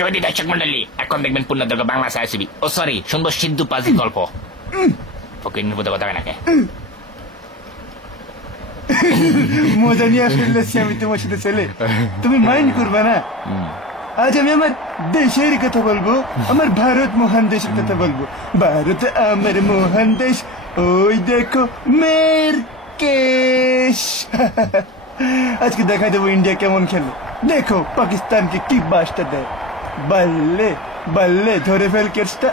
যদি দর্শক মন্ডলী এখন দেখবেন পূর্ণদৈর্ঘ্য বাংলা ছায়াছবি ও সরি সুন্দর সিদ্ধু পাজির গল্প ফকিরের মধ্যে কথা নাকি মজা নিয়ে আসলেছি আমি তোমার সাথে ছেলে তুমি মাইন্ড করবে না আজ আমি আমার দেশের কথা বলবো আমার ভারত মহান দেশের কথা বলবো ভারত আমার মহান দেশ ওই দেখো মের কেশ আজকে দেখা দেবো ইন্ডিয়া কেমন খেলে দেখো পাকিস্তানকে কি বাসটা দেয় বাল্লে বাল্লে ধরে ফেল কেসটা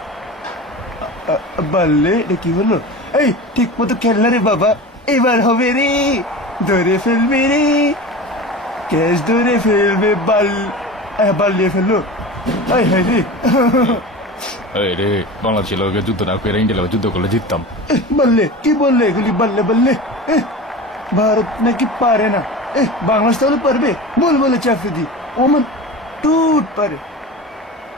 বাল্লে এটা কি হলো এই ঠিক মতো খেল না রে বাবা এবার হবে রে ধরে ফেলবে রে ক্যাচ ধরে ফেলবে বাল দিয়ে ফেললো রে বাংলাদেশের লোকের যুদ্ধ না করে ইন্ডিয়ার লোকের যুদ্ধ করলে জিততাম। বললে কি বললে এগুলি বললে বললে ভারত নাকি পারে না বাংলাদেশ তাহলে পারবে বল বলে চাফরিদি ওমান টুট পারে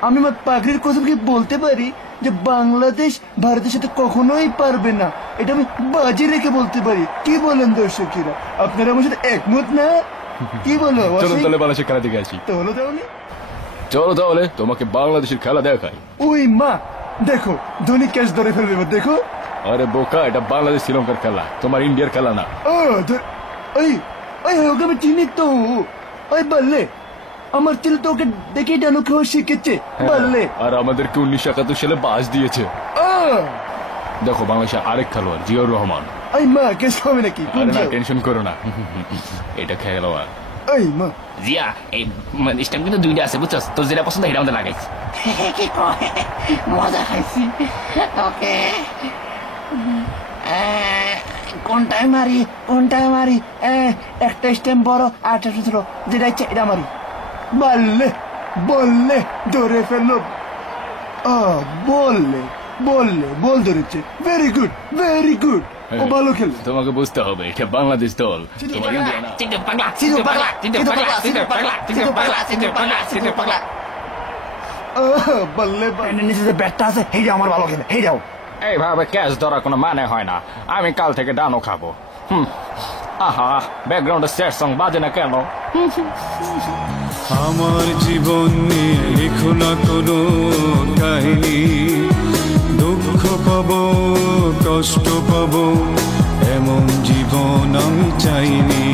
আমি আমার পাগড়ির কসম কি বলতে পারি যে বাংলাদেশ ভারতের সাথে কখনোই পারবে না এটা আমি বাজি রেখে বলতে পারি কি বলেন দর্শকেরা আপনারা আমার সাথে একমত না কি বলো চলো তাহলে বাংলাদেশের খেলা দেখে আসি তাহলে চলো তাহলে তোমাকে বাংলাদেশের খেলা দেখাই ওই মা দেখো ধোনি ক্যাচ ধরে ফেলবে এবার দেখো আরে বোকা এটা বাংলাদেশ শ্রীলঙ্কার খেলা তোমার ইন্ডিয়ার খেলা না ওই ওকে আমি চিনি তো ওই বললে আমার ছেলে তো ওকে দেখে ডানো খাওয়া শিখেছে বললে আর আমাদেরকে 1971 সালে বাস দিয়েছে দেখো বাংলাদেশের আরেক খেলোয়াড় জিয়াউর রহমান এই মা কেস হবে নাকি টেনশন করো না এটা খেলোয়াড় এই মা জিয়া এই স্ট্যাম্প কিন্তু দুইটা আছে বুঝছস তোর যেটা পছন্দ সেটা আমাদের লাগাইছি মজা খাইছি ওকে কোনটায় মারি একটা স্টেম বড় আর একটা ছোট যেটা ইচ্ছে এটা মারি বললে বললে ধরে ফেললো বললে বললে বল ধরেছে ভেরি গুড ও ভালো খেলে তোমাকে বুঝতে হবে এটা বাংলাদেশ দল তোমার ইন্ডিয়া না সিদ্ধু পাগলা সিদ্ধু পাগলা সিদ্ধু পাগলা সিদ্ধু পাগলা সিদ্ধু পাগলা সিদ্ধু পাগলা সিদ্ধু পাগলা বললে নিচে যে ব্যাটটা আছে হেই আমার ভালো খেলে হেই যাও এইভাবে ক্যাচ ধরা কোনো মানে হয় না আমি কাল থেকে ডানো খাবো আহা ব্যাকগ্রাউন্ডে স্যাড সং বাজে না কেন আমার জীবন নিয়ে লিখো না কোনো কাহিনী দুঃখ পাবো কষ্ট পাবো এমন জীবন আমি চাইনি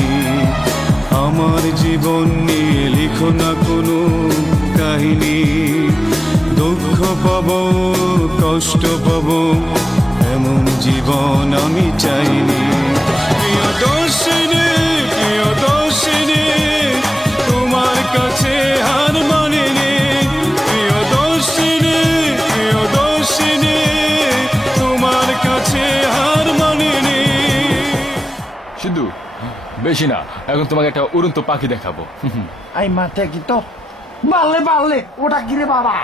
আমার জীবন নিয়ে লিখো না কোনো কাহিনী দুঃখ পাবো কষ্ট পাবো এমন জীবন আমি চাইনি প্রিয় দর্শিনী তোমার কাছে হার মানিনি প্রিয় দর্শিনী তোমার কাছে হার মানিনি সিদ্ধু বেশি না এখন তোমাকে একটা উড়ন্ত পাখি দেখাবো আই মাঠে কি তো বাল্লে ওটা কি রে বাবা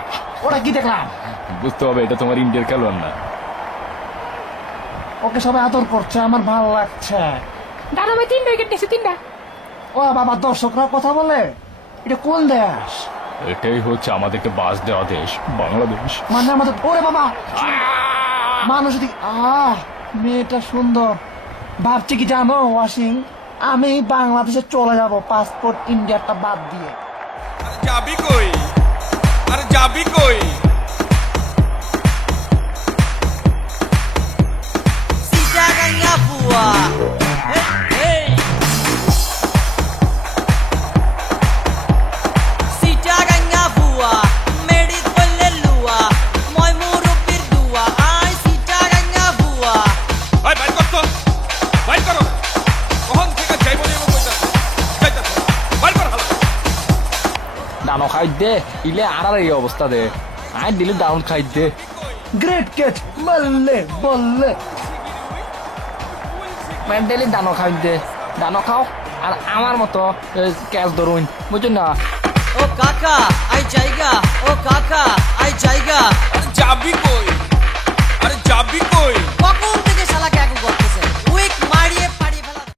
ওটা কি দেখলাম বুঝতে হবে এটা তোমার ইন্ডিয়ার খেলোয়াড় না ওকে সবাই আদর করছে আমার ভালো লাগছে ডানামে 3টা উইকেট নিয়েছে 3টা ও বাবা দর্শকরা কথা বলে এটা কোন দেশ এটাই হচ্ছে আমাদেরকে বাস দেওয়া দেশ বাংলাদেশ মানে আমাদের ওরে বাবা মানুষ মেয়েটা সুন্দর ভাবছি কি জানো ওয়াসিং আমি বাংলাদেশে চলে যাব পাসপোর্ট ইন্ডিয়াটা বাদ দিয়ে যাবি কই আরে যাবি কই সিটাগাঙ্গা বুয়া সিটাগাঙ্গা বুয়া মেডিত বললে লুয়া মই মুরব্বির দুয়া আই সিটাগাঙ্গা বুয়া ভাই ভাই করতো ভাই করো কখন থেকে যাইব নিব কইতাছ ভাই কর হালা ডানো খাইতে ইলে আর এই অবস্থা দে আই দিলে ডাউন খাইতে গ্রেট ক্যাচ বললে মেন্টালি ডানো খাইতে ডানো খাও আর আমার মতো ক্যাচ ধরুন বুঝুন না ও কাকা আই জায়গা ও কাকা আই জায়গা আরে যাবি কই আরে যাবি কই কখন থেকে শালা ক্যাকু করতেছে উইক মারি